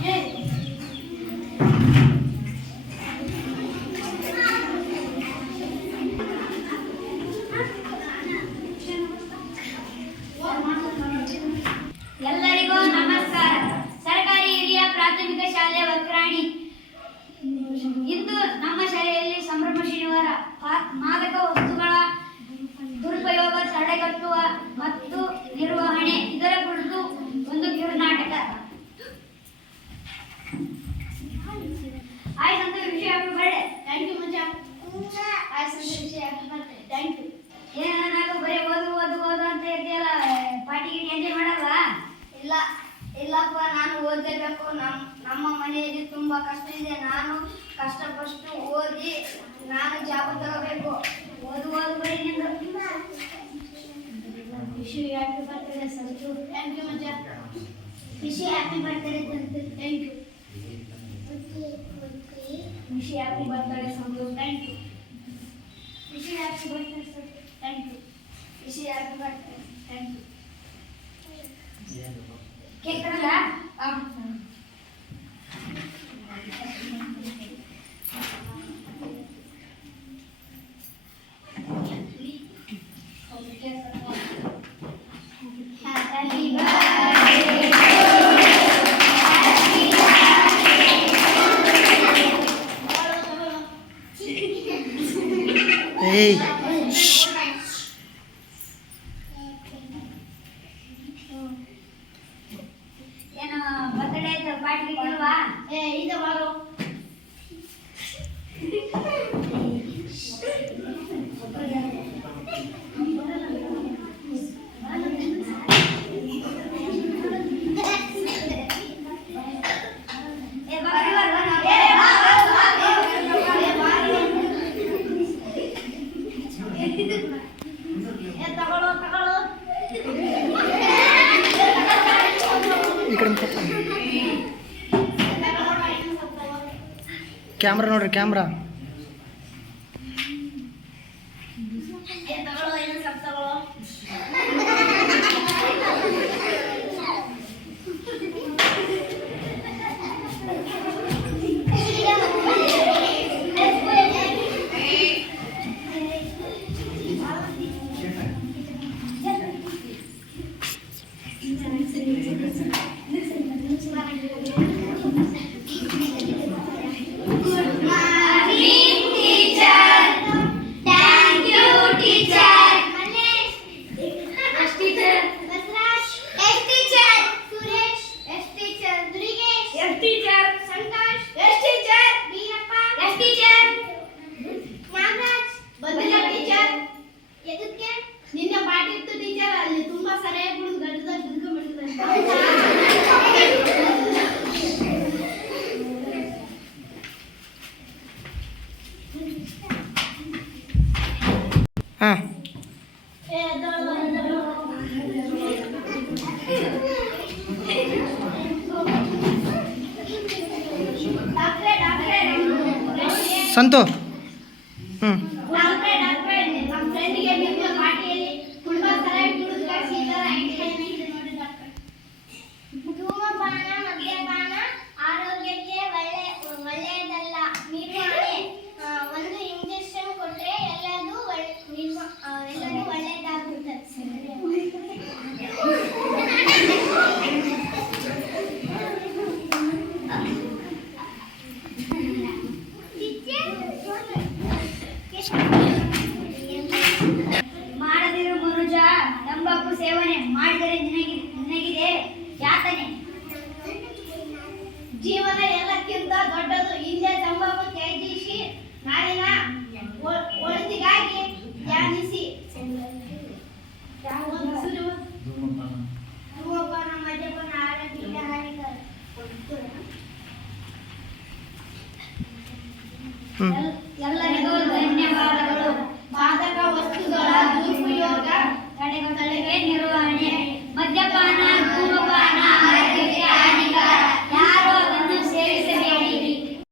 Hey! ಇಲ್ಲ, ಇಲ್ಲಪ್ಪ, ನಾನು ಓದಲೇಬೇಕು. ನಮ್ಮ ನಮ್ಮ ಮನೆಯಲ್ಲಿ ತುಂಬ ಕಷ್ಟ ಇದೆ. ನಾನು ಕಷ್ಟಪಟ್ಟು ಓದಿ ನಾನು ಜಾಬ್ ತಗೋಬೇಕು. ಓದು ಬರೀ wish you happy birthday Santhu thank you ಮಚ್ಚ wish you happy birthday Santhu thank you wish you happy birthday Santhu thank you wish you happy birthday Santhu thank you wish you happy birthday thank you கேக்குறல Hey. Shh. ಈ ಕಡೆ camera ನೋಡ್ರಿ camera ಹಾಂ ಏ ಅದೊಳ್ಳು, ಅದೊಳ್ಳು. ಡಾಕ್ಟ್ರೇ, ಡಾಕ್ಟ್ರೇ, ಸಂತು ಹ್ಞೂ ಯಾತನೆ? ಜೀವನ ಎಲ್ಲಕ್ಕಿಂತ ದೊಡ್ಡದು ಹಿಂದೆ ತಂಬಾಕು ತ್ಯಜಿಸಿ ನಾಳಿನ ಒಳಿತಿಗಾಗಿ ಧ್ಯಾನಿಸಿ. ಧೂಮಪಾನ ಮದ್ಯಪಾನ ಆರೋಗ್ಯಕ್ಕೆ